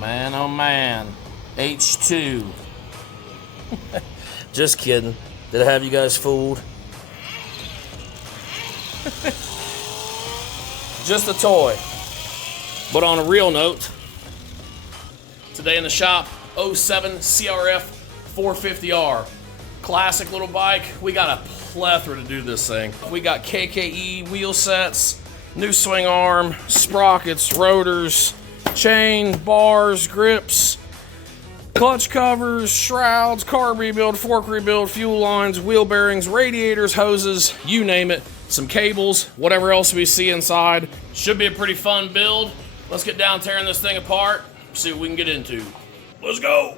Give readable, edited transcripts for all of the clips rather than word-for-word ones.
Man, oh man. H2. Just kidding. Did I have you guys fooled? Just a toy. But on a real note, today in the shop, 07 CRF450R. Classic little bike. We got a plethora to do this thing. We got KKE wheel sets, new swing arm, sprockets, rotors, chain, bars, grips, clutch covers, shrouds, carb rebuild, fork rebuild, fuel lines, wheel bearings, radiators, hoses, you name it. Some cables, whatever else we see inside. Should be a pretty fun build. Let's get down tearing this thing apart, see what we can get into. Let's go!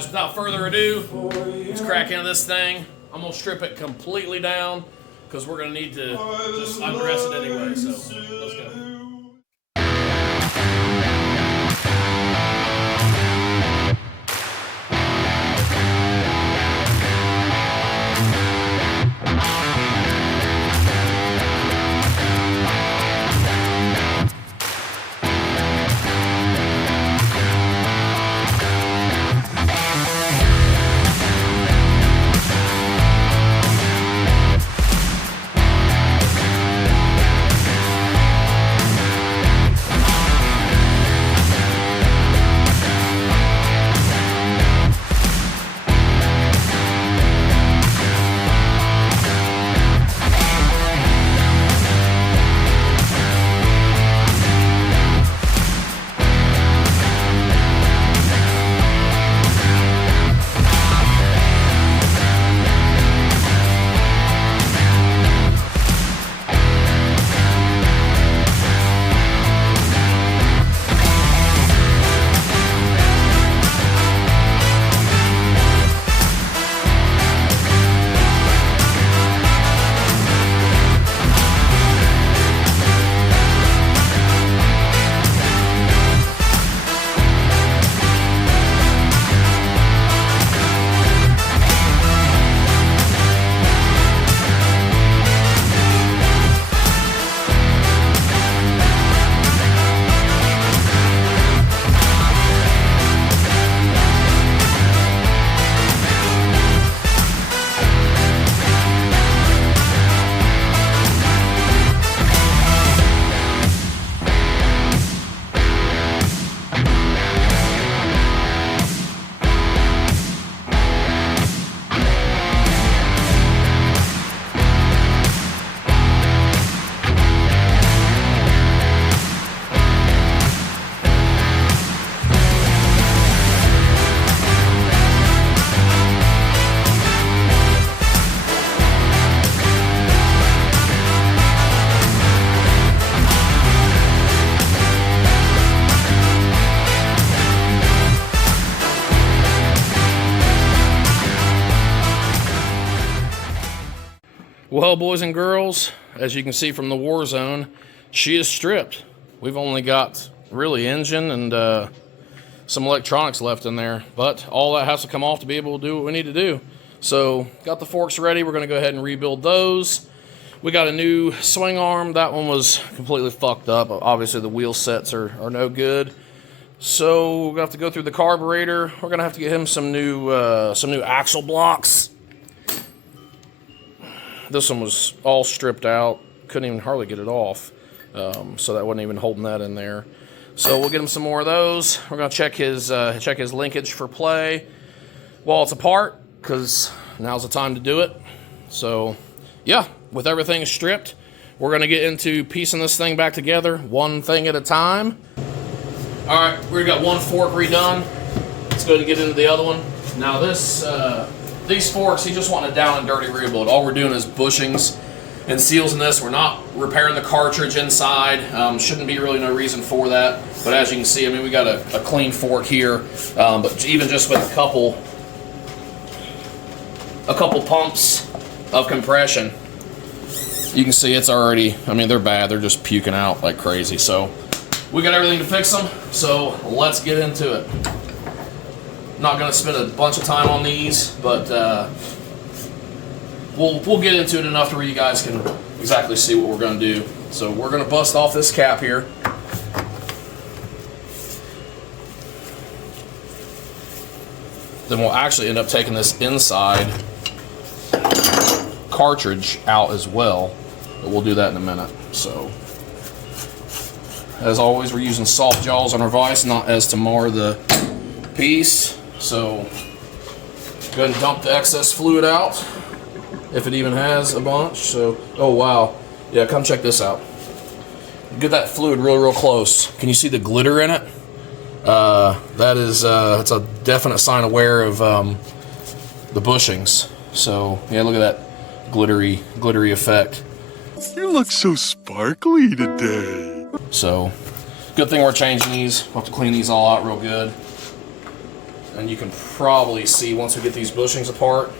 Without further ado, let's crack into this thing. I'm gonna strip it completely down because we're gonna need to just undress it anyway, so let's go. Well, boys and girls, as you can see from the war zone, she is stripped. We've only got really engine and some electronics left in there, but all that has to come off to be able to do what we need to do. So got the forks ready. We're going to go ahead and rebuild those. We got a new swing arm. That one was completely fucked up. Obviously the wheel sets are no good. So we're going to have to go through the carburetor. We're going to have to get him some new axle blocks. This one was all stripped out. Couldn't even hardly get it off. So that wasn't even holding that in there. So we'll get him some more of those. We're going to check his linkage for play while it's apart, because now's the time to do it. So yeah, with everything stripped, we're going to get into piecing this thing back together, one thing at a time. All right, we got one fork redone. Let's go ahead and get into the other one. Now this these forks, he just wanted a down and dirty rebuild. All we're doing is bushings and seals in this. We're not repairing the cartridge inside. Shouldn't be really no reason for that. But as you can see, I mean, we got a clean fork here. But even just with a couple pumps of compression, you can see it's already, I mean, they're bad. They're just puking out like crazy. So we got everything to fix them. So let's get into it. Not gonna spend a bunch of time on these, but we'll get into it enough to where you guys can exactly see what we're gonna do. So we're gonna bust off this cap here. Then we'll actually end up taking this inside cartridge out as well, but we'll do that in a minute. So as always, we're using soft jaws on our vise, not as to mar the piece. So go ahead and dump the excess fluid out, if it even has a bunch. So, oh wow, yeah, come check this out. Get that fluid real close. Can you see the glitter in it? That is, it's a definite sign of wear of the bushings. So yeah, look at that glittery effect. You look so sparkly today. So good thing we're changing these. We'll have to clean these all out real good. And you can probably see once we get these bushings apart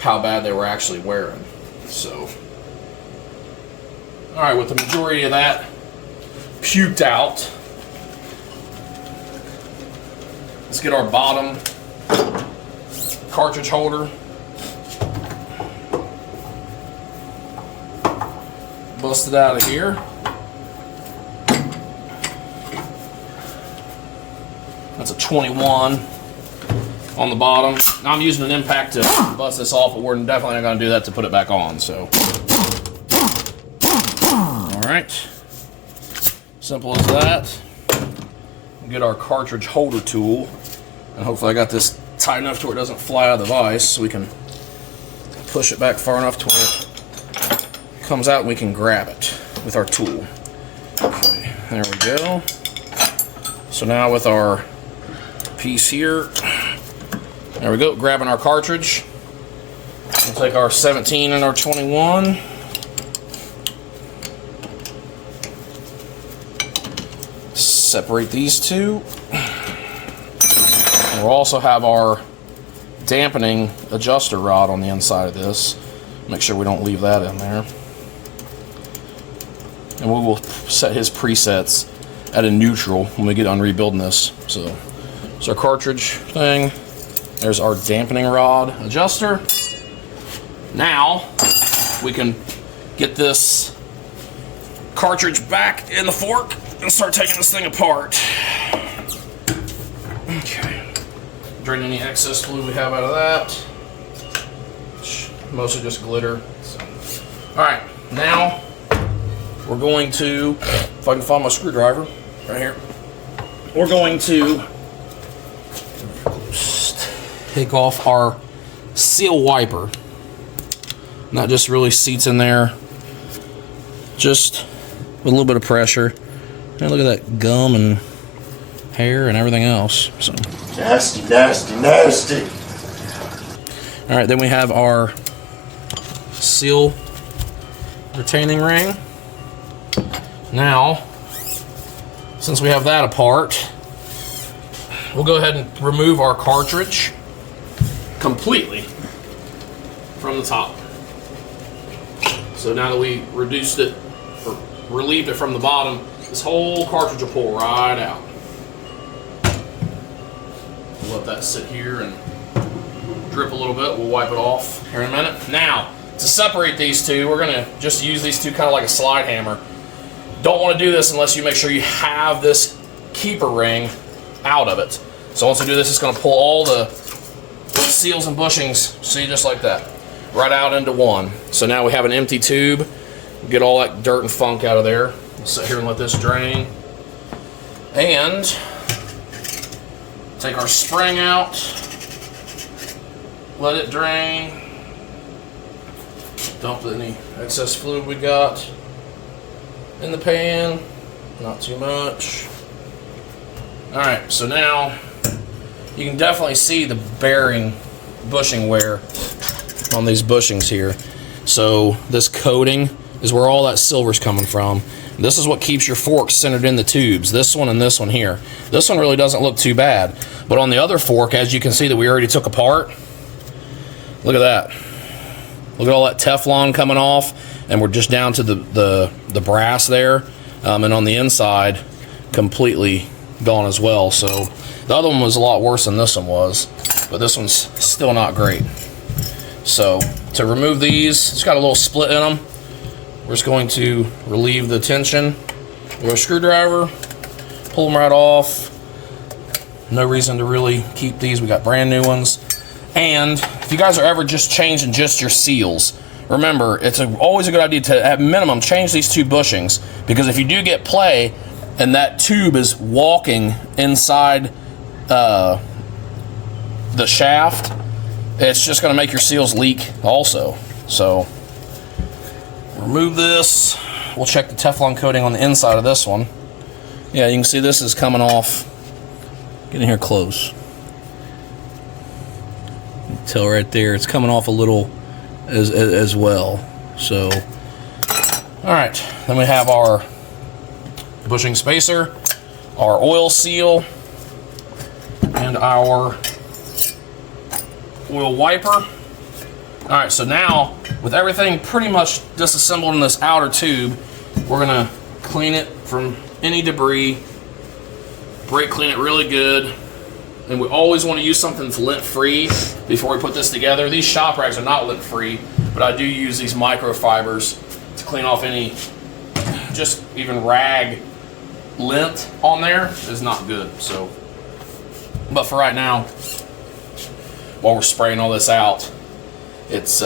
how bad they were actually wearing. So, all right, with the majority of that puked out, let's get our bottom cartridge holder. Bust it out of here. That's a 21 on the bottom. Now I'm using an impact to bust this off, but we're definitely not going to do that to put it back on. So, all right, simple as that. Get our cartridge holder tool, and hopefully I got this tight enough to where it doesn't fly out of the vise, so we can push it back far enough to where it comes out and we can grab it with our tool. Okay, there we go. So now with our piece here, there we go, grabbing our cartridge. We'll take our 17 and our 21. Separate these two. And we'll also have our dampening adjuster rod on the inside of this. Make sure we don't leave that in there. And we will set his presets at a neutral when we get on rebuilding this. So it's our cartridge thing. There's our dampening rod adjuster. Now we can get this cartridge back in the fork and start taking this thing apart. Okay. Drain any excess fluid we have out of that. Mostly just glitter. So. All right, now we're going to, if I can find my screwdriver, right here. We're going to take off our seal wiper. And that just really seats in there just with a little bit of pressure. And look at that gum and hair and everything else. So nasty, nasty, nasty. All right, then we have our seal retaining ring. Now, since we have that apart, we'll go ahead and remove our cartridge completely from the top. So now that we reduced it, or relieved it from the bottom, this whole cartridge will pull right out. We'll let that sit here and drip a little bit. We'll wipe it off here in a minute. Now, to separate these two, we're gonna just use these two kind of like a slide hammer. Don't want to do this unless you make sure you have this keeper ring out of it. So once we do this, it's going to pull all the seals and bushings, see, just like that, right out into one. So now we have an empty tube. Get all that dirt and funk out of there. We'll sit here and let this drain. And take our spring out. Let it drain. Dump any excess fluid we got in the pan, not too much. All right, so now you can definitely see the bearing bushing wear on these bushings here. So this coating is where all that silver's coming from. This is what keeps your forks centered in the tubes, this one and this one here. This one really doesn't look too bad, but on the other fork, as you can see that we already took apart, look at that. Look at all that Teflon coming off, and we're just down to the brass there, and on the inside, completely gone as well. So the other one was a lot worse than this one was, but this one's still not great. So to remove these, it's got a little split in them. We're just going to relieve the tension with a screwdriver, pull them right off. No reason to really keep these. We got brand new ones. And if you guys are ever just changing just your seals, remember, it's always a good idea to, at minimum, change these two bushings, because if you do get play and that tube is walking inside the shaft, it's just going to make your seals leak also. So remove this. We'll check the Teflon coating on the inside of this one. Yeah, you can see this is coming off. Get in here close. You can tell right there, it's coming off a little as well. So, all right, then we have our bushing spacer, our oil seal, and our oil wiper. All right, so now with everything pretty much disassembled in this outer tube, we're gonna clean it from any debris, brake clean it really good. And we always want to use something that's lint-free before we put this together. These shop rags are not lint-free, but I do use these microfibers to clean off any, just even rag lint on there is not good. So, but for right now, while we're spraying all this out, it's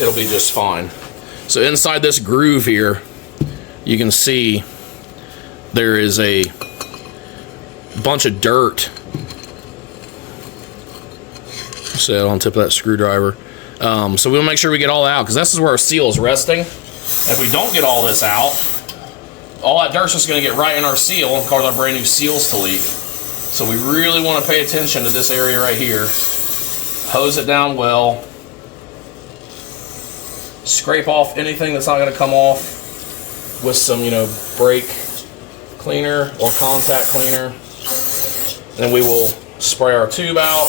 it'll be just fine. So inside this groove here, you can see there is a bunch of dirt. Set on tip of that screwdriver. So we'll make sure we get all that out, because this is where our seal is resting. If we don't get all this out, all that dirt's just going to get right in our seal and cause our brand new seals to leak. So we really want to pay attention to this area right here. Hose it down well. Scrape off anything that's not going to come off with some, brake cleaner or contact cleaner. Then we will spray our tube out.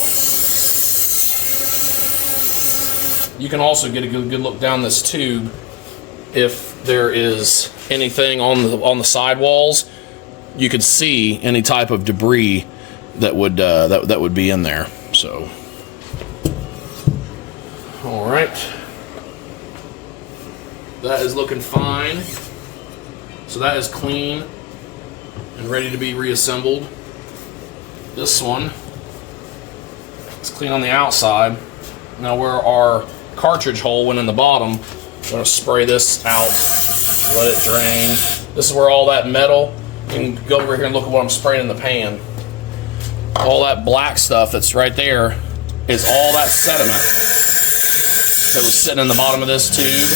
You can also get a good look down this tube if there is anything on the sidewalls. You could see any type of debris that would that would be in there. So, all right, that is looking fine. So that is clean and ready to be reassembled. This one is clean on the outside. Now where our cartridge hole went in the bottom, I'm going to spray this out, let it drain. This is where all that metal, you can go over here and look at what I'm spraying in the pan. All that black stuff that's right there is all that sediment that was sitting in the bottom of this tube.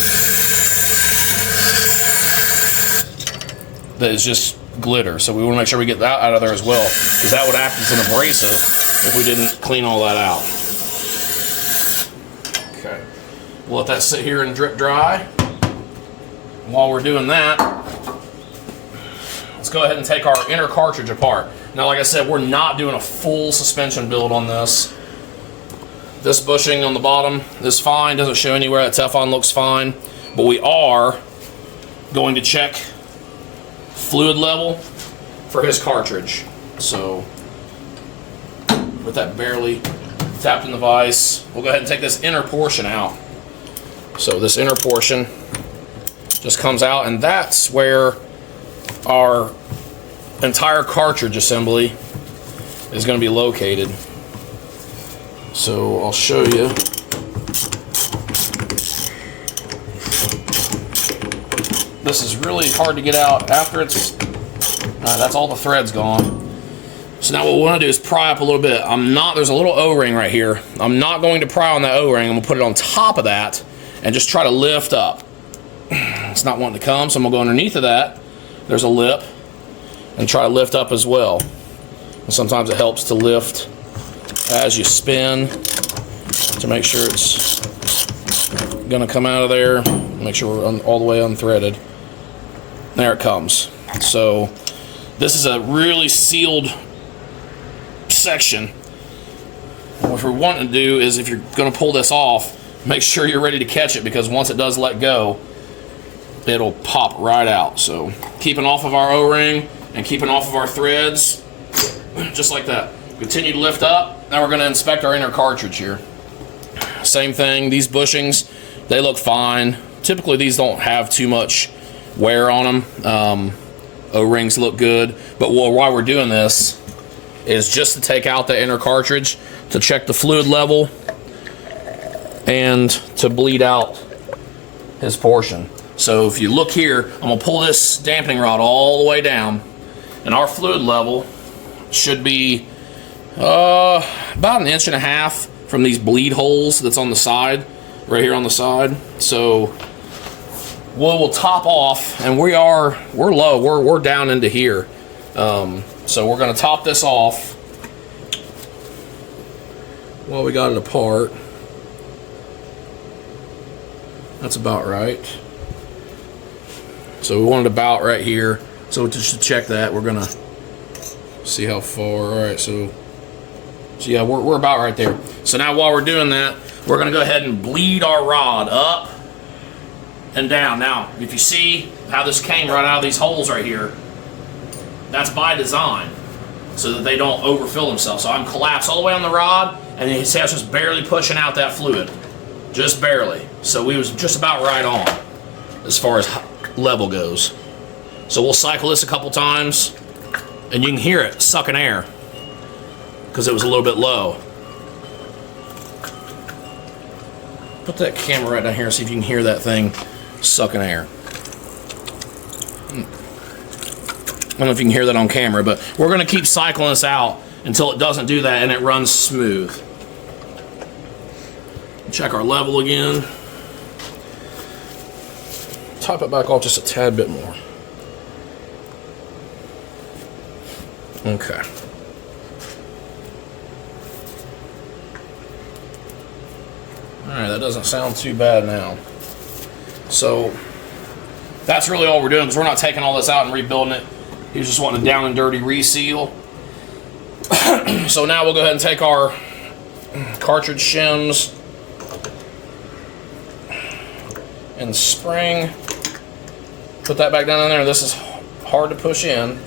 That is just glitter. So we want to make sure we get that out of there as well, because that would act as an abrasive if we didn't clean all that out. Okay, we'll let that sit here and drip dry. While we're doing that, let's go ahead and take our inner cartridge apart. Now, like I said, we're not doing a full suspension build on this. This bushing on the bottom is fine, doesn't show anywhere. That Teflon looks fine, but we are going to check fluid level for his cartridge. So with that barely tapped in the vise, we'll go ahead and take this inner portion out. So this inner portion just comes out, and that's where our entire cartridge assembly is going to be located. So I'll show you. This is really hard to get out after it's, that's all the threads gone. So now what we want to do is pry up a little bit. There's a little O-ring right here. I'm not going to pry on that O-ring. I'm going to put it on top of that and just try to lift up. It's not wanting to come, so I'm going to go underneath of that. There's a lip, and try to lift up as well. And sometimes it helps to lift as you spin to make sure it's gonna come out of there. Make sure we're all the way unthreaded. There it comes. So this is a really sealed section. What we're wanting to do is, if you're gonna pull this off, make sure you're ready to catch it, because once it does let go, it'll pop right out. So keeping off of our O-ring and keeping off of our threads, just like that. Continue to lift up. Now we're going to inspect our inner cartridge here. Same thing, these bushings, they look fine. Typically these don't have too much wear on them. O-rings look good, but why we're doing this is just to take out the inner cartridge, to check the fluid level, and to bleed out his portion. So if you look here, I'm gonna pull this dampening rod all the way down, and our fluid level should be about 1.5 inches from these bleed holes that's on the side, right here on the side. So we'll top off, and we're low, we're down into here. So we're gonna top this off while we got it apart. That's about right. So we want it about right here. So just to check that, we're gonna see how far. All right, so yeah, we're about right there. So now while we're doing that, we're gonna go ahead and bleed our rod up and down. Now, if you see how this came right out of these holes right here, that's by design, so that they don't overfill themselves. So I'm collapsed all the way on the rod, and you see I was just barely pushing out that fluid. Just barely. So we was just about right on as far as level goes. So we'll cycle this a couple times, and you can hear it sucking air because it was a little bit low. Put that camera right down here and see if you can hear that thing sucking air. I don't know if you can hear that on camera, but we're going to keep cycling this out until it doesn't do that and it runs smooth. Check our level again. Top it back off just a tad bit more. Okay. Alright, that doesn't sound too bad now. So that's really all we're doing, because we're not taking all this out and rebuilding it. He was just wanting a down and dirty reseal. So now we'll go ahead and take our cartridge shims and spring, put that back down in there. This is hard to push in,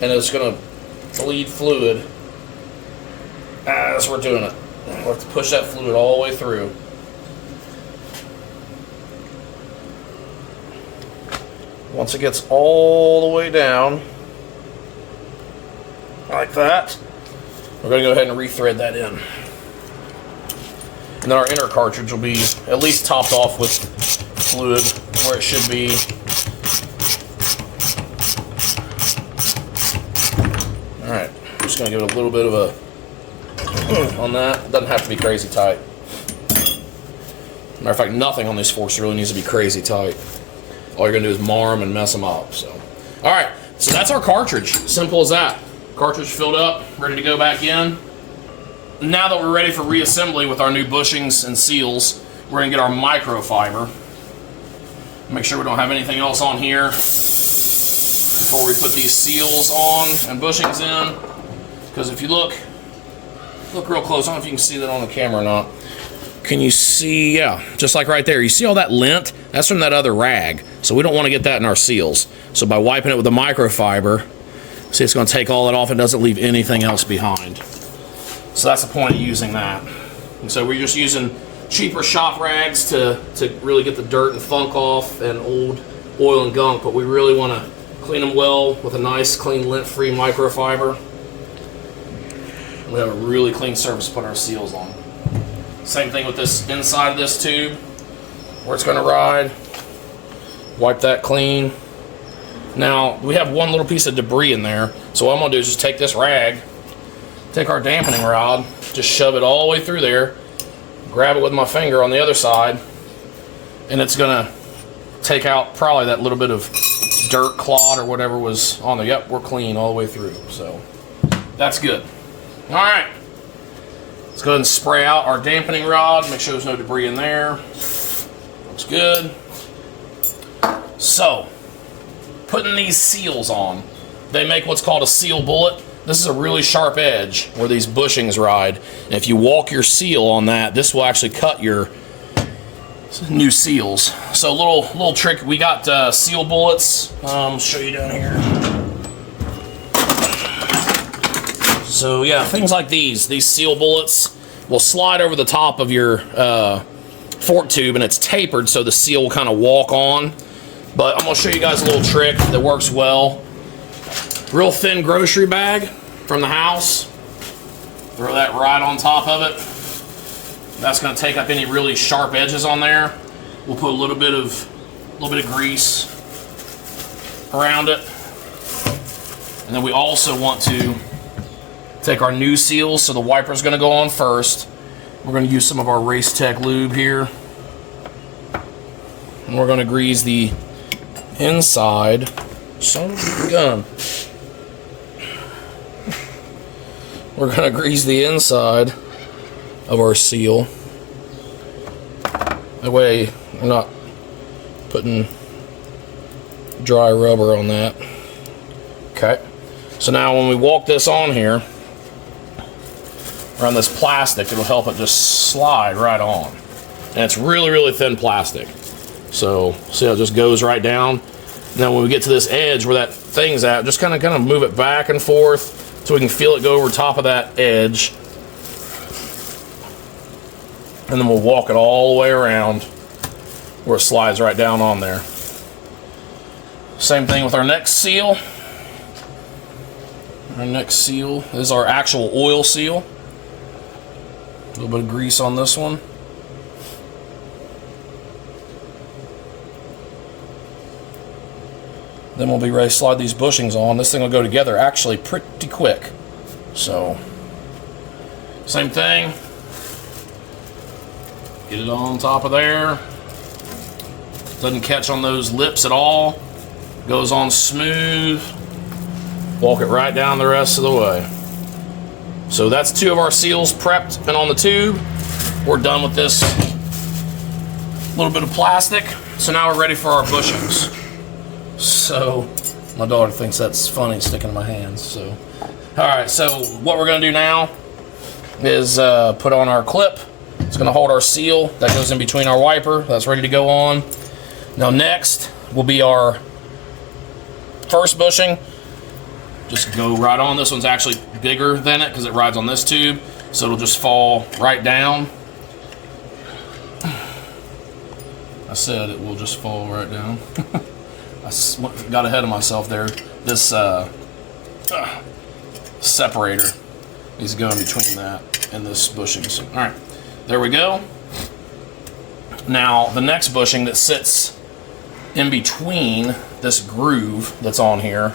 and it's gonna bleed fluid as we're doing it. We'll have to push that fluid all the way through. Once it gets all the way down, like that, we're gonna go ahead and rethread that in. And then our inner cartridge will be at least topped off with fluid where it should be. Alright, I'm just going to give it a little bit of a on that. It doesn't have to be crazy tight. Matter of fact, nothing on these forks really needs to be crazy tight. All you're going to do is mar them and mess them up. So, alright, so that's our cartridge. Simple as that. Cartridge filled up, ready to go back in. Now that we're ready for reassembly with our new bushings and seals, we're going to get our microfiber. Make sure we don't have anything else on here before we put these seals on and bushings in. Because if you look real close, I don't know if you can see that on the camera or not. Can you see? Yeah, just like right there. You see all that lint? That's from that other rag. So we don't want to get that in our seals. So by wiping it with a microfiber, see, it's going to take all that off and doesn't leave anything else behind. So that's the point of using that. And so we're just using cheaper shop rags to really get the dirt and funk off and old oil and gunk, but we really want to clean them well with a nice, clean, lint-free microfiber. We have a really clean surface to put our seals on. Same thing with this inside of this tube, where it's going to ride. Wipe that clean. Now, we have one little piece of debris in there, so what I'm going to do is just take this rag, take our dampening rod, just shove it all the way through there, grab it with my finger on the other side, and it's gonna take out probably that little bit of dirt clod or whatever was on there. Yep, we're clean all the way through, so that's good. All right, Let's go ahead and spray out our dampening rod. Make sure there's no debris in there. Looks good. So, putting these seals on. They make what's called a seal bullet. This is a really sharp edge where these bushings ride. And if you walk your seal on that, this will actually cut your new seals. So little trick, we got seal bullets. I'll show you down here. So yeah, things like these seal bullets will slide over the top of your fork tube, and it's tapered so the seal will kind of walk on. But I'm gonna show you guys a little trick that works well. Real thin grocery bag from the house. Throw that right on top of it. That's going to take up any really sharp edges on there. We'll put a little bit of grease around it. And then we also want to take our new seals. So the wiper is going to go on first. We're going to use some of our Race Tech lube here. And we're going to grease the inside. Son of a gun. We're going to grease the inside of our seal. That way we're not putting dry rubber on that. Okay. So now when we walk this on here, around this plastic, it'll help it just slide right on. And it's really, really thin plastic. So see how it just goes right down? Now when we get to this edge where that thing's at, just kind of move it back and forth so we can feel it go over top of that edge. And then we'll walk it all the way around where it slides right down on there. Same thing with our next seal. Our next seal is our actual oil seal. A little bit of grease on this one. Then we'll be ready to slide these bushings on. This thing will go together actually pretty quick. So, same thing. Get it on top of there. Doesn't catch on those lips at all. Goes on smooth. Walk it right down the rest of the way. So that's 2 of our seals prepped and on the tube. We're done with this little bit of plastic. So now we're ready for our bushings. So my daughter thinks that's funny sticking in my hands. So, all right. So what we're gonna do now is put on our clip. It's gonna hold our seal that goes in between our wiper. That's ready to go on. Now next will be our first bushing. Just go right on. This one's actually bigger than it because it rides on this tube, so it'll just fall right down. I said it will just fall right down. I got ahead of myself there. This separator is going between that and this bushing. So, all right, there we go. Now the next bushing that sits in between this groove that's on here,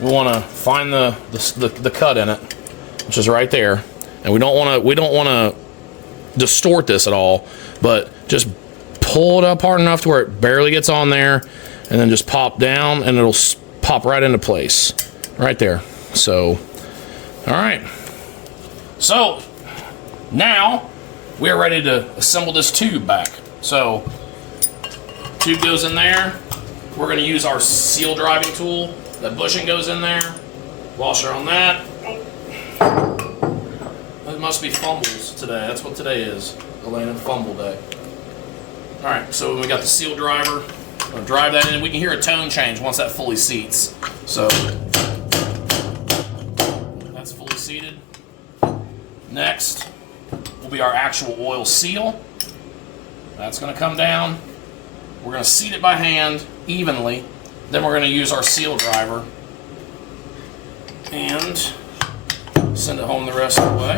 we want to find the cut in it, which is right there, and we don't want to distort this at all, but just pull it up hard enough to where it barely gets on there, and then just pop down, and it'll pop right into place, right there. So, all right. So now we are ready to assemble this tube back. So, tube goes in there. We're going to use our seal driving tool. That bushing goes in there. Washer on that. It must be fumbles today. That's what today is. Elena fumble day. All right, so we got the seal driver. We'll drive that in. We can hear a tone change once that fully seats. So that's fully seated. Next will be our actual oil seal. That's going to come down. We're going to seat it by hand evenly. Then we're going to use our seal driver and send it home the rest of the way.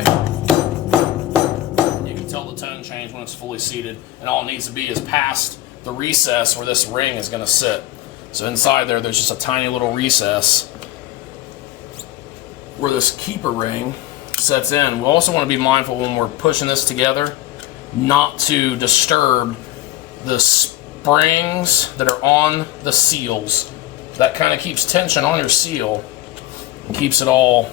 You can tell the tone change when it's fully seated, and all it needs to be is past the recess where this ring is going to sit. So inside there's just a tiny little recess where this keeper ring sets in. We also want to be mindful when we're pushing this together not to disturb the springs that are on the seals. That kind of keeps tension on your seal and keeps it all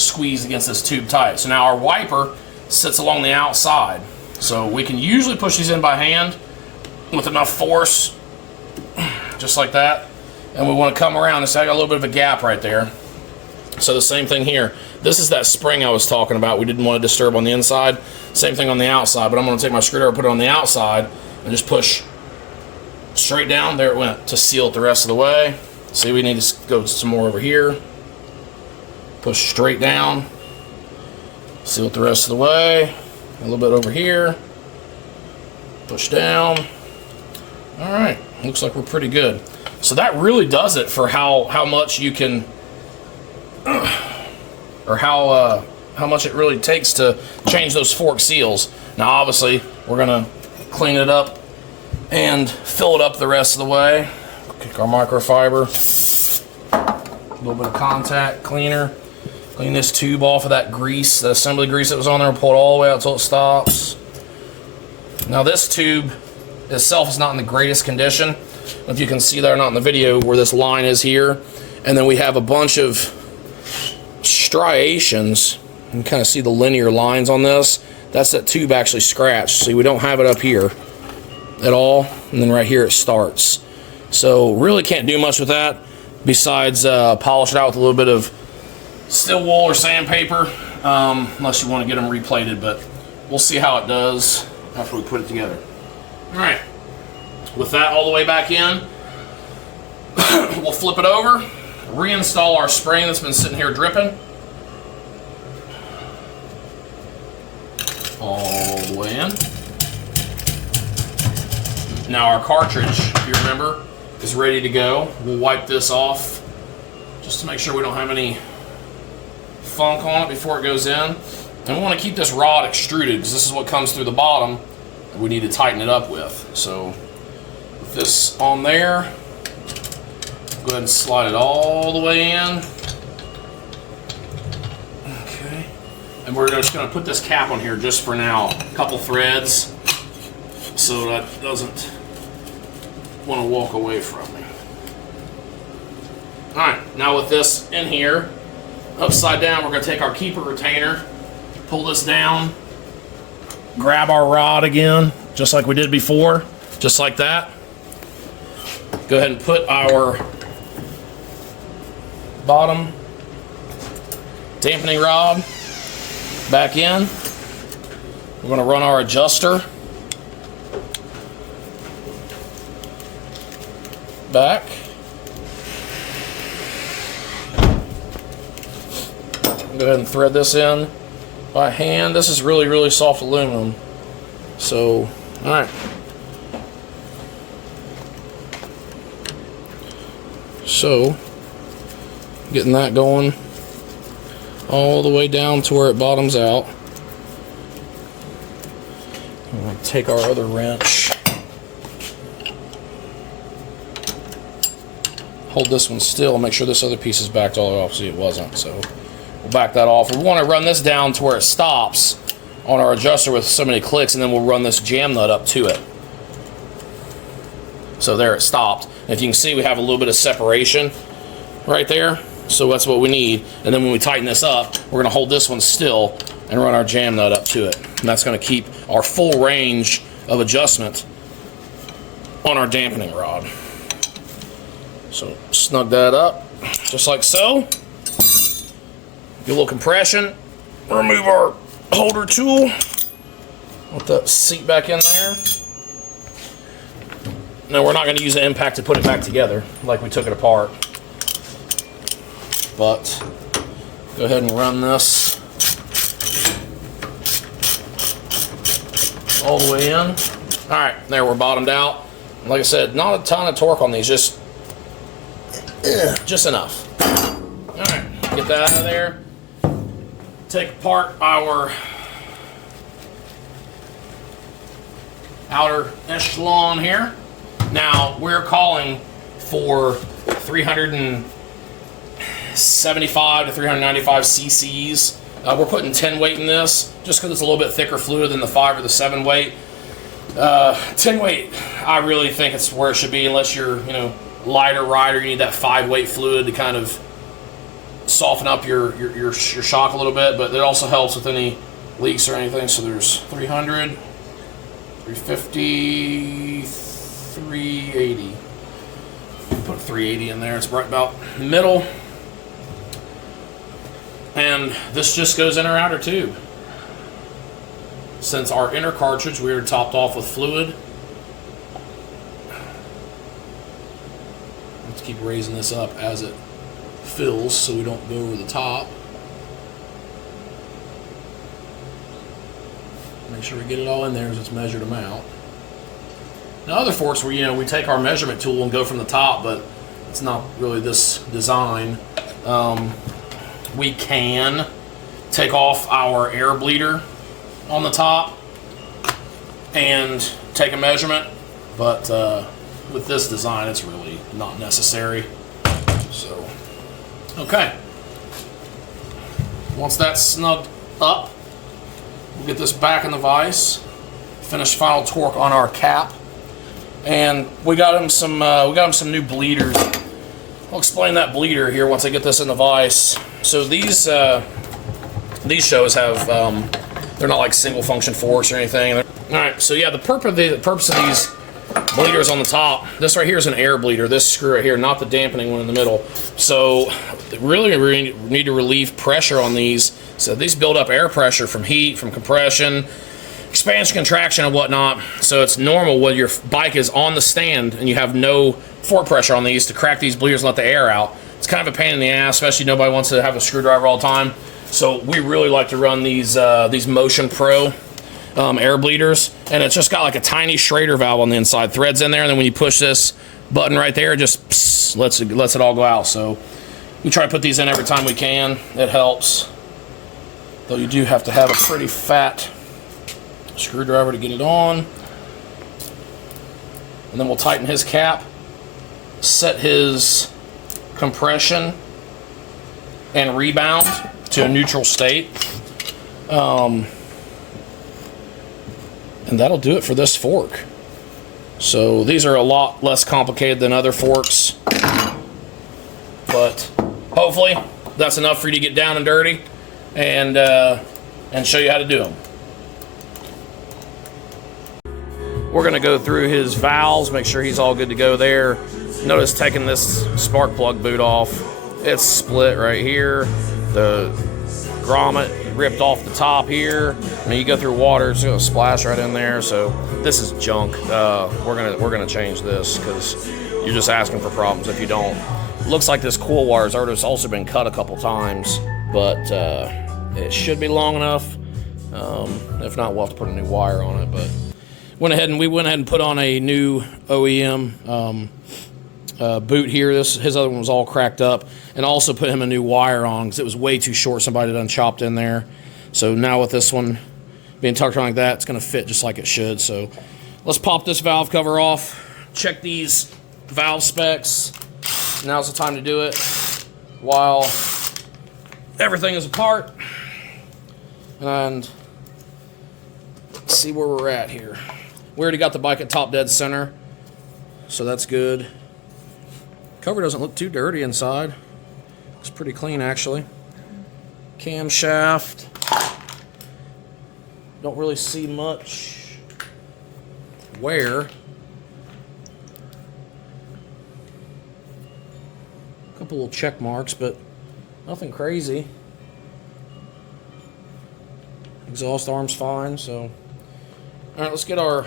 squeezed against this tube tight. So now our wiper sits along the outside. So we can usually push these in by hand with enough force, just like that. And we want to come around and say I got a little bit of a gap right there. So the same thing here. This is that spring I was talking about. We didn't want to disturb on the inside. Same thing on the outside, but I'm going to take my screwdriver, put it on the outside, and just push straight down. There it went, to seal it the rest of the way. See, we need to go some more over here. Push straight down. Seal it the rest of the way. A little bit over here. Push down. All right, looks like we're pretty good. So that really does it for how much you can, or how much it really takes to change those fork seals. Now obviously we're gonna clean it up and fill it up the rest of the way. Kick our microfiber, a little bit of contact cleaner, clean this tube off of that grease, the assembly grease that was on there, pull it all the way out until it stops. Now this tube itself is not in the greatest condition. If you can see there, not in the video, where this line is here, and then we have a bunch of striations. You can kind of see the linear lines on this. That's that tube actually scratched. See, we don't have it up here at all, and then right here it starts. So really can't do much with that besides polish it out with a little bit of steel wool or sandpaper, unless you want to get them replated, but we'll see how it does after we put it together. All right, with that all the way back in, we'll flip it over, reinstall our spring that's been sitting here dripping. All the way in. Now our cartridge, if you remember, is ready to go. We'll wipe this off just to make sure we don't have any funk on it before it goes in. And we want to keep this rod extruded because this is what comes through the bottom that we need to tighten it up with. So with this on there, go ahead and slide it all the way in. Okay. And we're just going to put this cap on here just for now. A couple threads so that it doesn't want to walk away from me. Alright, now with this in here, upside down, we're going to take our keeper retainer, pull this down, grab our rod again, just like we did before, just like that. Go ahead and put our bottom dampening rod back in. We're going to run our adjuster back. Go ahead and thread this in by hand. This is really, really soft aluminum. So, all right. So, getting that going all the way down to where it bottoms out. I'm going to take our other wrench, hold this one still, make sure this other piece is backed all the way off. See, it wasn't, so we'll back that off. We want to run this down to where it stops on our adjuster with so many clicks, and then we'll run this jam nut up to it. So there it stopped. And if you can see, we have a little bit of separation right there. So that's what we need. And then when we tighten this up, we're going to hold this one still and run our jam nut up to it. And that's going to keep our full range of adjustment on our dampening rod. So snug that up, just like so. Get a little compression. Remove our holder tool. Put that seat back in there. Now we're not going to use the impact to put it back together like we took it apart. But go ahead and run this all the way in. All right, there, we're bottomed out. Like I said, not a ton of torque on these, just enough. All right, get that out of there. Take apart our outer echelon here. Now we're calling for 375 to 395 cc's. We're putting 10 weight in this just because it's a little bit thicker fluid than the 5 or the 7 weight. 10 weight, I really think it's where it should be, unless you're, lighter rider. You need that 5 weight fluid to kind of soften up your shock a little bit, but it also helps with any leaks or anything. So there's 300, 350, 380. Put 380 in there. It's right about the middle. And this just goes in our outer tube. Since our inner cartridge we are topped off with fluid, let's keep raising this up as it fills so we don't go over the top. Make sure we get it all in there as it's measured them out. Now other forks where we take our measurement tool and go from the top, but it's not really this design. We can take off our air bleeder on the top and take a measurement, but with this design it's really not necessary. So okay, once that's snugged up, we'll get this back in the vise, finish final torque on our cap, and we got him some new bleeders. I'll explain that bleeder here once I get this in the vise. So these shows have they're not like single function forks or anything. All right, so yeah, the purpose of these bleeders on the top, this right here is an air bleeder, this screw right here, not the dampening one in the middle. So really we need to relieve pressure on these. So these build up air pressure from heat, from compression, expansion, contraction, and whatnot. So it's normal when your bike is on the stand and you have no fork pressure on these to crack these bleeders and let the air out. It's kind of a pain in the ass, especially nobody wants to have a screwdriver all the time. So we really like to run these Motion Pro air bleeders, and it's just got like a tiny Schrader valve on the inside, threads in there, and then when you push this button right there, it just lets it all go out. So we try to put these in every time we can. It helps, though you do have to have a pretty fat screwdriver to get it on. And then we'll tighten his cap, set his compression and rebound to a neutral state. And that'll do it for this fork. So these are a lot less complicated than other forks, but hopefully that's enough for you to get down and dirty and show you how to do them. We're gonna go through his valves, make sure he's all good to go there. Notice taking this spark plug boot off, it's split right here. The grommet ripped off the top here. I mean, you go through water, it's gonna splash right in there. So this is junk. We're gonna change this because you're just asking for problems if you don't. Looks like this coil wire's already also been cut a couple times, but it should be long enough. If not, we'll have to put a new wire on it. But we went ahead and put on a new OEM boot here. His other one was all cracked up, and also put him a new wire on because it was way too short. Somebody done chopped in there. So now with this one being tucked on like that, it's gonna fit just like it should. So let's pop this valve cover off, check these valve specs. Now's the time to do it while everything is apart, and see where we're at here. We already got the bike at top dead center, so that's good. Cover doesn't look too dirty inside. Looks pretty clean actually. Camshaft. Don't really see much wear. A couple little check marks, but nothing crazy. Exhaust arm's fine, so. All right, let's get our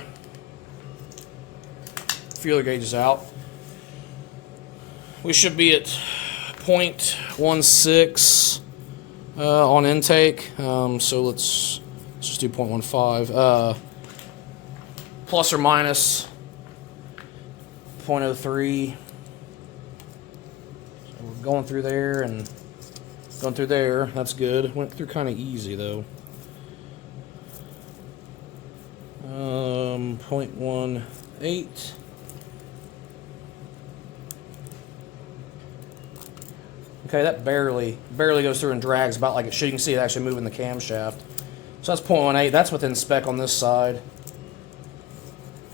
feeler gauges out. We should be at 0.16 on intake, so let's just do 0.15. Plus or minus 0.03. So we're going through there and going through there. That's good. Went through kind of easy though. 0.18. Okay, that barely goes through and drags about like it should. You can see it actually moving the camshaft. So that's 0.18. That's within spec on this side.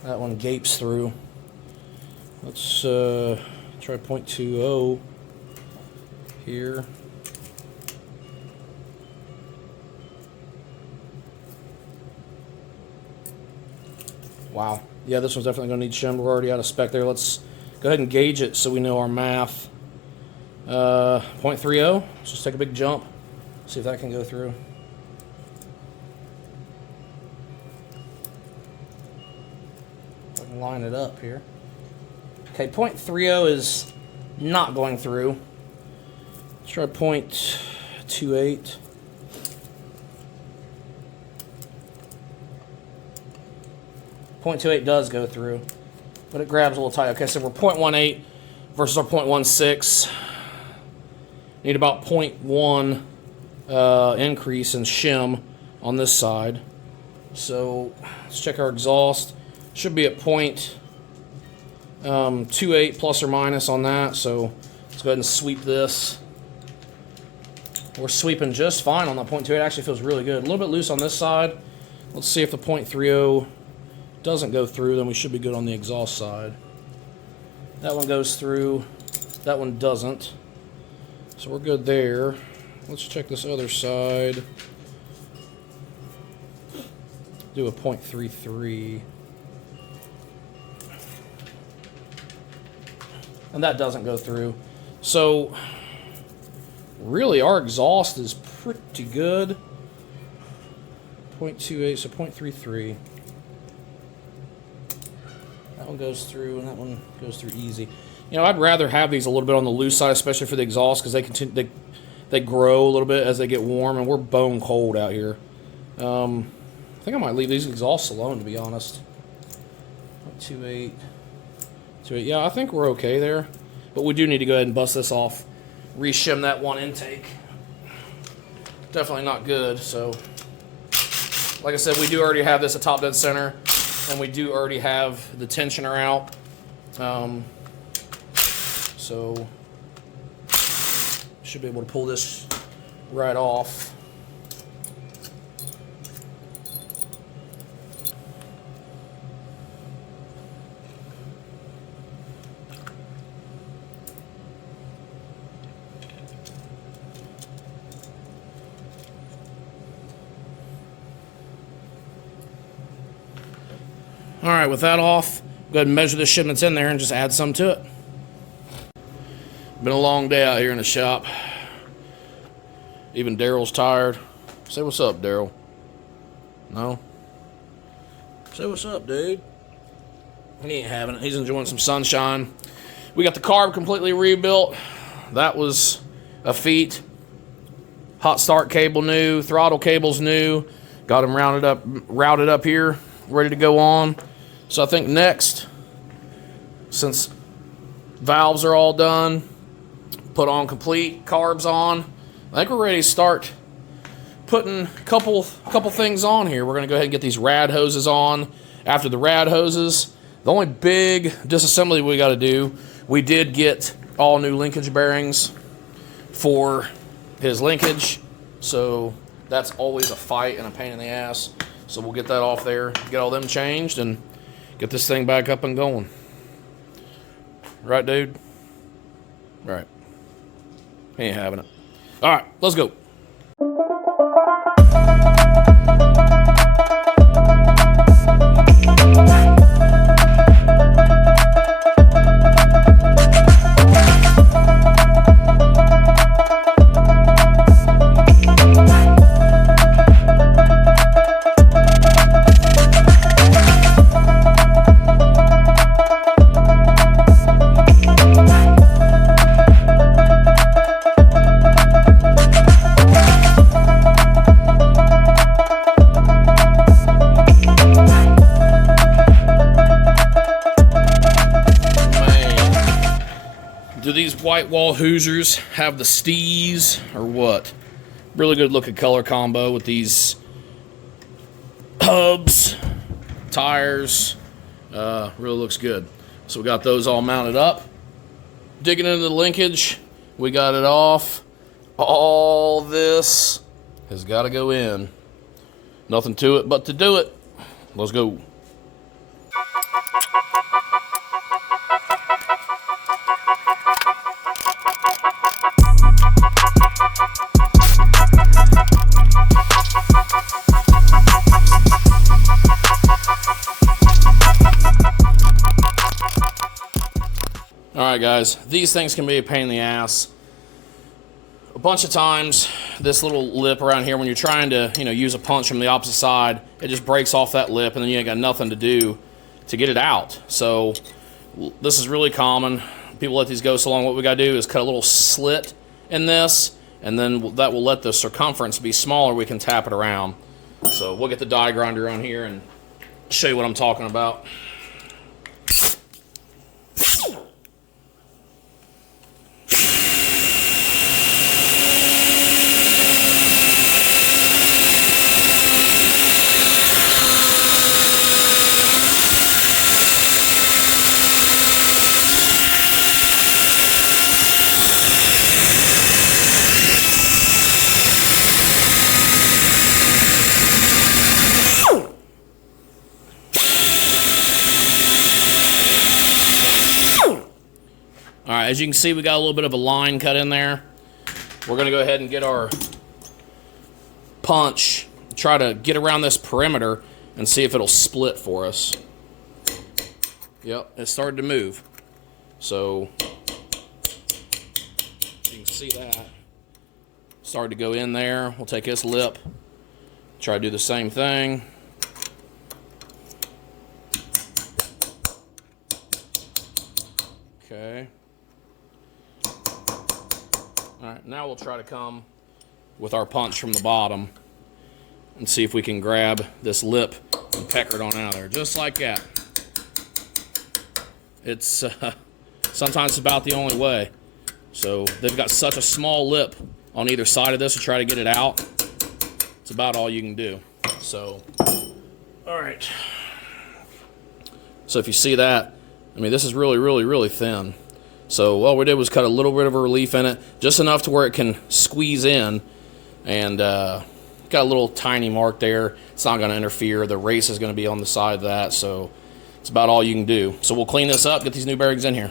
That one gapes through. Let's try 0.20 here. Wow. Yeah, this one's definitely going to need shim. We're already out of spec there. Let's go ahead and gauge it so we know our math. 0.30. Let's just take a big jump. See if that can go through. I can line it up here. Okay, 0.30 is not going through. Let's try 0.28. .28 does go through, but it grabs a little tight. Okay, so we're 0.18 versus our 0.16. Need about 0.1 increase in shim on this side. So let's check our exhaust. Should be at 0.28 plus or minus on that. So let's go ahead and sweep this. We're sweeping just fine on that 0.28. It actually feels really good. A little bit loose on this side. Let's see if the 0.30 doesn't go through, then we should be good on the exhaust side. That one goes through. That one doesn't. So we're good there. Let's check this other side. Do a 0.33. And that doesn't go through. So really our exhaust is pretty good. 0.28, so 0.33. That one goes through, and that one goes through easy. You know, I'd rather have these a little bit on the loose side, especially for the exhaust, because they grow a little bit as they get warm, and we're bone cold out here. I think I might leave these exhausts alone, to be honest. 0.28. Yeah, I think we're okay there, but we do need to go ahead and bust this off, re-shim that one intake. Definitely not good. So, like I said, we do already have this at top dead center. And we do already have the tensioner out. So should be able to pull this right off. All right, with that off, go ahead and measure the shim that's in there and just add some to it. Been a long day out here in the shop. Even Daryl's tired. Say what's up, Daryl. No? Say what's up, dude. He ain't having it. He's enjoying some sunshine. We got the carb completely rebuilt. That was a feat. Hot start cable new, throttle cables new. Got them routed up here, ready to go on. So I think next, since valves are all done, put on complete, carbs on, I think we're ready to start putting a couple things on here. We're going to go ahead and get these rad hoses on. After the rad hoses, the only big disassembly we got to do, we did get all new linkage bearings for his linkage. So that's always a fight and a pain in the ass. So we'll get that off there, get all them changed, and get this thing back up and going. Right, dude? Right. He ain't having it. All right, let's go. Do these white wall Hoosiers have the stees or what? Really good looking color combo with these hubs, tires. Really looks good. So we got those all mounted up. Digging into the linkage, we got it off. All this has got to go in. Nothing to it but to do it. Let's go. guys, these things can be a pain in the ass. A bunch of times, this little lip around here, when you're trying to, use a punch from the opposite side, it just breaks off that lip, and then you ain't got nothing to do to get it out. So this is really common. People let these go so long. What we got to do is cut a little slit in this, and then that will let the circumference be smaller. We can tap it around. So we'll get the die grinder on here and show you what I'm talking about. All right, as you can see, we got a little bit of a line cut in there. We're gonna go ahead and get our punch, try to get around this perimeter and see if it'll split for us. Yep, it started to move. So you can see that. Started to go in there. We'll take this lip, try to do the same thing. Okay. Alright, now we'll try to come with our punch from the bottom and see if we can grab this lip and pecker it on out of there, just like that. It's sometimes about the only way. So they've got such a small lip on either side of this to try to get it out. It's about all you can do. So, alright. So if you see that, I mean, this is really, really, really thin. So all we did was cut a little bit of a relief in it, just enough to where it can squeeze in, and got a little tiny mark there. It's not going to interfere. The race is going to be on the side of that, so it's about all you can do. So we'll clean this up, get these new bearings in here.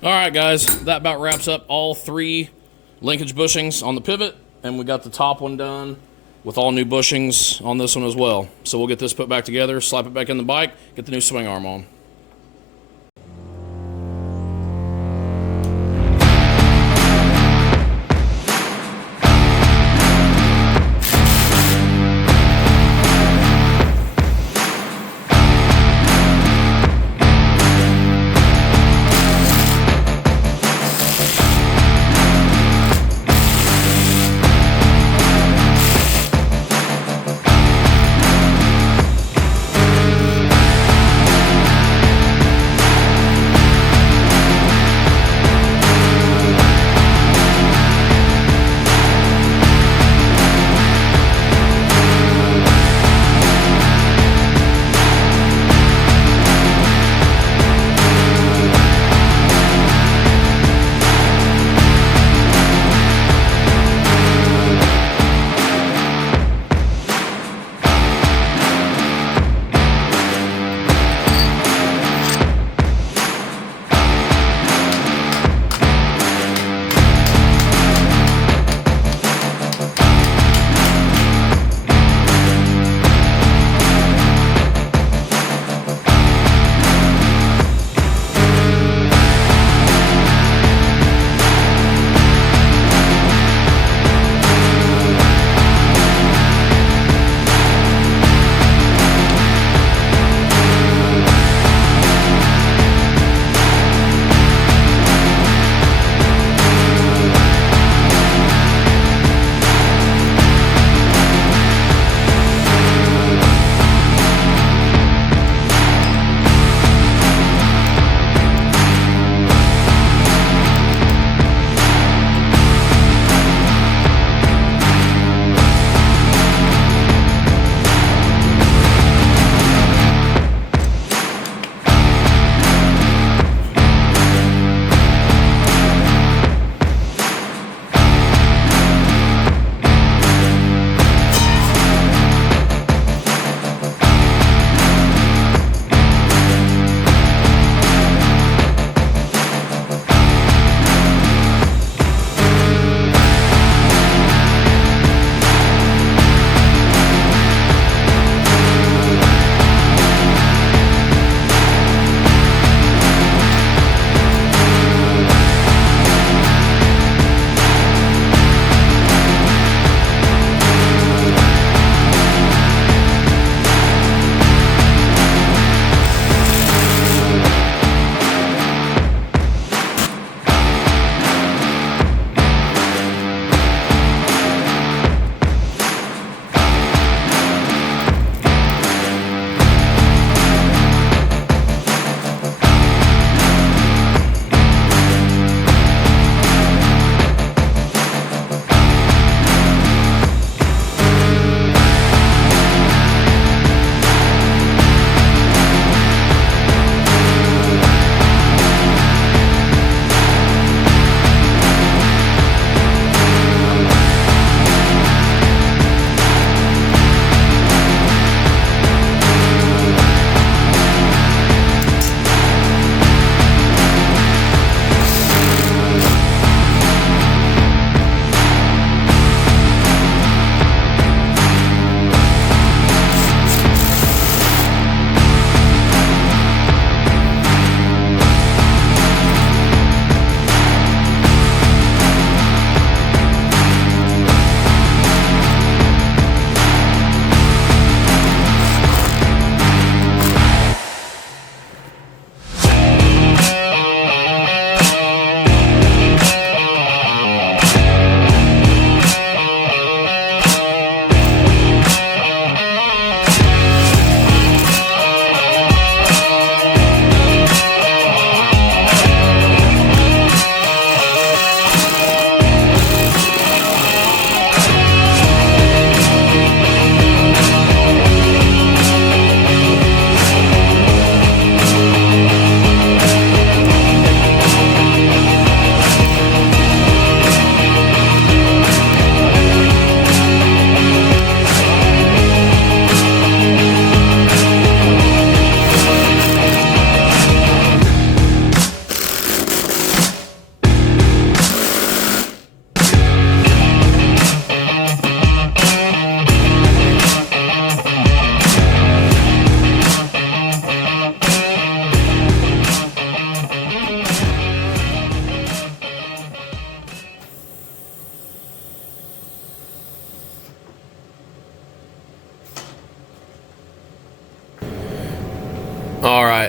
Alright guys, that about wraps up all 3 linkage bushings on the pivot, and we got the top one done with all new bushings on this one as well. So we'll get this put back together, slap it back in the bike, get the new swing arm on.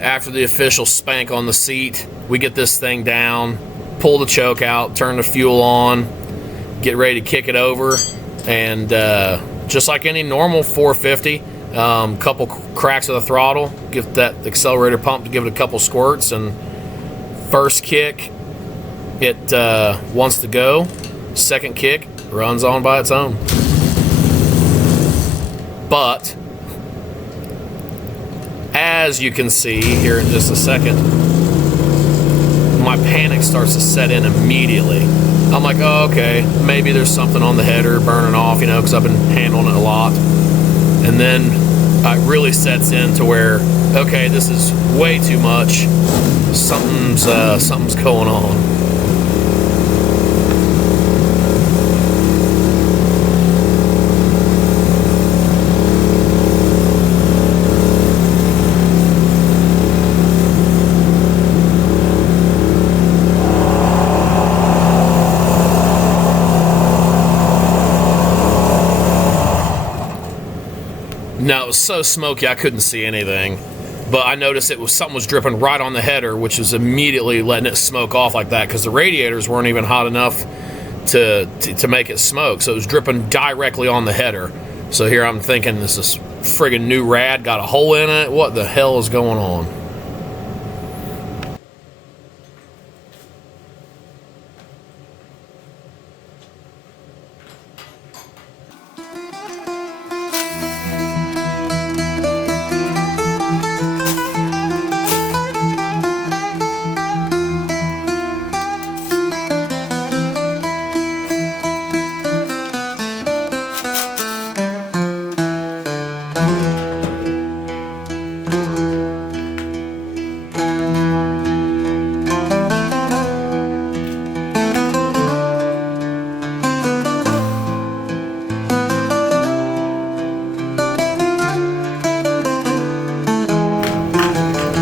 after the official spank on the seat, we get this thing down, pull the choke out, turn the fuel on, get ready to kick it over, and just like any normal 450, couple cracks of the throttle, get that accelerator pump to give it a couple squirts, and first kick, it wants to go. Second kick, runs on by its own. But as you can see here in just a second, my panic starts to set in immediately. I'm like, oh, okay, maybe there's something on the header burning off, you know, because I've been handling it a lot. And then it really sets in to where, okay, this is way too much. Something's going on. No, it was so smoky I couldn't see anything, but I noticed something was dripping right on the header, which was immediately letting it smoke off like that because the radiators weren't even hot enough to make it smoke, so it was dripping directly on the header. So here I'm thinking, this is friggin' new rad got a hole in it. What the hell is going on?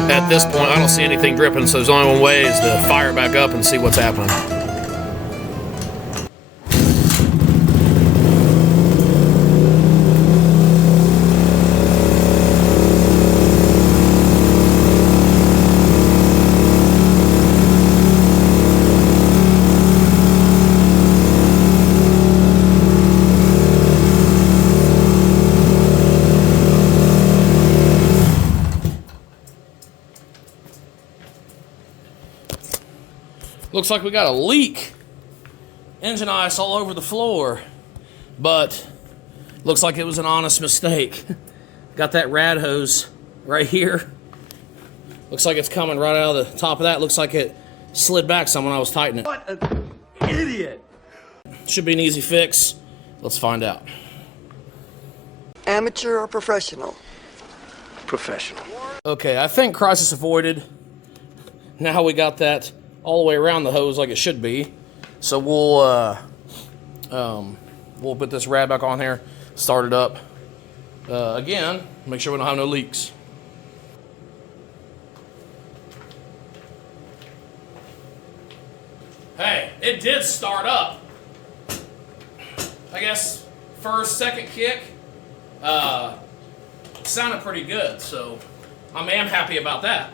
At this point, I don't see anything dripping, so there's only one way is to fire it back up and see what's happening. Looks like we got a leak. Engine ice all over the floor. But looks like it was an honest mistake. Got that rad hose right here. Looks like it's coming right out of the top of that. Looks like it slid back some when I was tightening it. What an idiot! Should be an easy fix. Let's find out. Amateur or professional? Professional. Okay, I think crisis avoided. Now we got that all the way around the hose like it should be. So we'll put this rad back on here, start it up again, make sure we don't have no leaks. Hey, it did start up. I guess first, second kick sounded pretty good, so I am happy about that.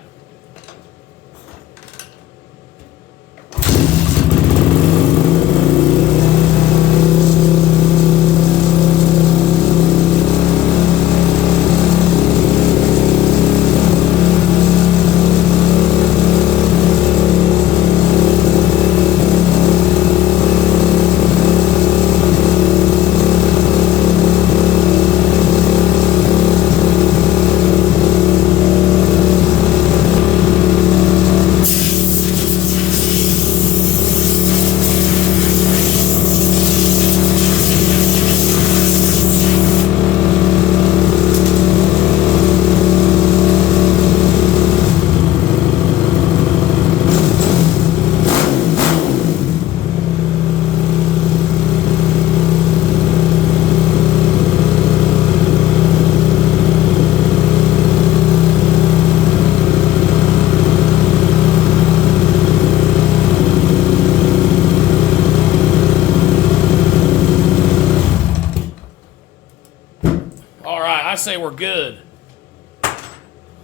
I say we're good.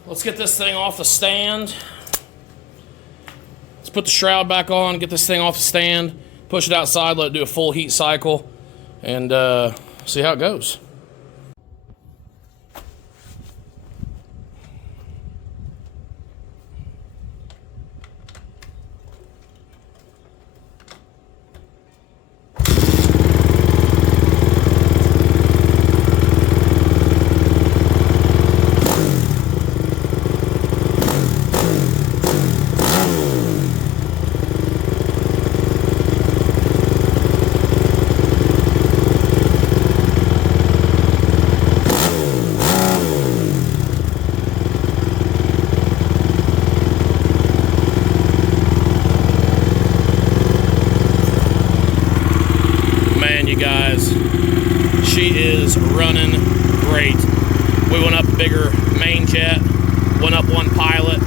Let's get this thing off the stand. Let's put the shroud back on, get this thing off the stand, push it outside, let it do a full heat cycle, and see how it goes. Guys, she is running great. We went up a bigger main jet, went up one pilot,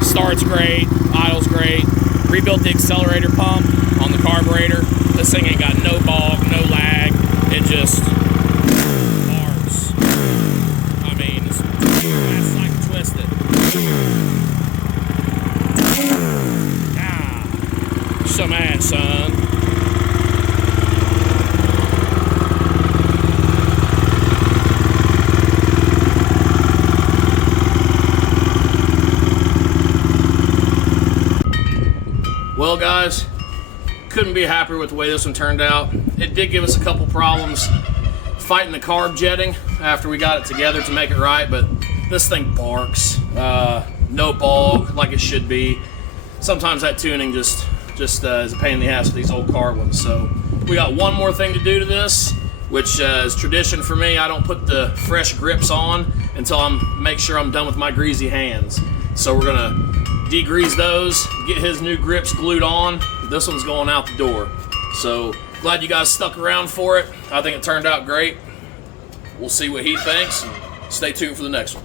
starts great, idles great, rebuilt the accelerator pump on the carburetor. This thing ain't got no bog, no lag, it just arcs. I mean, it's like twisted. Ah, some ass, son. Well, guys, couldn't be happier with the way this one turned out. It did give us a couple problems fighting the carb jetting after we got it together to make it right, but this thing barks. No bog like it should be. Sometimes that tuning just is a pain in the ass with these old carb ones. So we got one more thing to do to this, which is tradition for me. I don't put the fresh grips on until I make sure I'm done with my greasy hands. So we're gonna degrease those, get his new grips glued on. This one's going out the door. So glad you guys stuck around for it. I think it turned out great. We'll see what he thinks. Stay tuned for the next one.